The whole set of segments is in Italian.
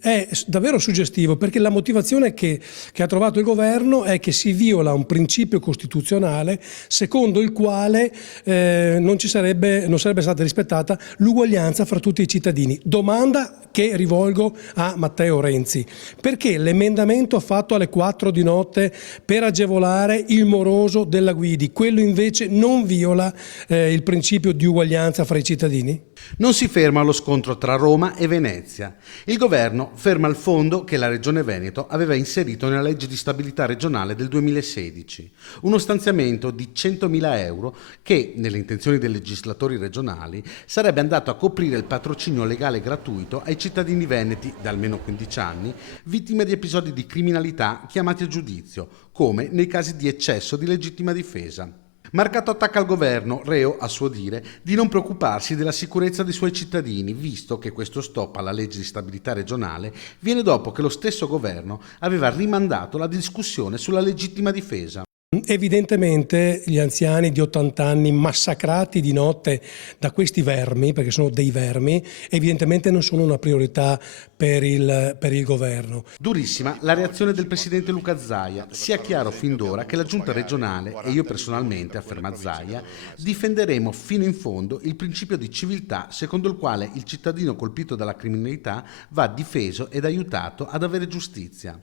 È davvero suggestivo perché la motivazione che ha trovato il governo è che si viola un principio costituzionale secondo il quale non sarebbe stata rispettata l'uguaglianza fra tutti i cittadini. Domanda che rivolgo a Matteo Renzi: perché l'emendamento fatto alle 4 di notte per agevolare il moroso della Guidi, quello invece non viola il principio di uguaglianza fra i cittadini? Non si ferma allo scontro tra Roma e Venezia. Il governo ferma il fondo che la Regione Veneto aveva inserito nella legge di stabilità regionale del 2016, uno stanziamento di 100.000 euro che, nelle intenzioni dei legislatori regionali, sarebbe andato a coprire il patrocinio legale gratuito ai cittadini veneti da almeno 15 anni, vittime di episodi di criminalità chiamati a giudizio, come nei casi di eccesso di legittima difesa. Marcato attacca al governo, reo, a suo dire, di non preoccuparsi della sicurezza dei suoi cittadini, visto che questo stop alla legge di stabilità regionale viene dopo che lo stesso governo aveva rimandato la discussione sulla legittima difesa. Evidentemente gli anziani di 80 anni massacrati di notte da questi vermi, perché sono dei vermi, evidentemente non sono una priorità per il governo. Durissima la reazione del presidente Luca Zaia. Sia chiaro fin d'ora che la giunta regionale e io personalmente, afferma Zaia, difenderemo fino in fondo il principio di civiltà secondo il quale il cittadino colpito dalla criminalità va difeso ed aiutato ad avere giustizia.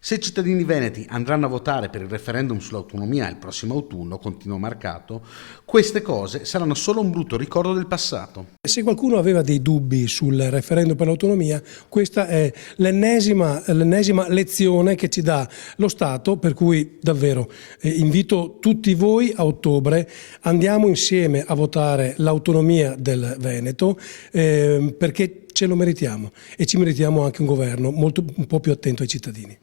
Se i cittadini veneti andranno a votare per il referendum sull'autonomia il prossimo autunno, continua Marcato, queste cose saranno solo un brutto ricordo del passato. Se qualcuno aveva dei dubbi sul referendum per l'autonomia, questa è l'ennesima lezione che ci dà lo Stato, per cui davvero invito tutti voi a ottobre, andiamo insieme a votare l'autonomia del Veneto perché ce lo meritiamo e ci meritiamo anche un governo un po' più attento ai cittadini.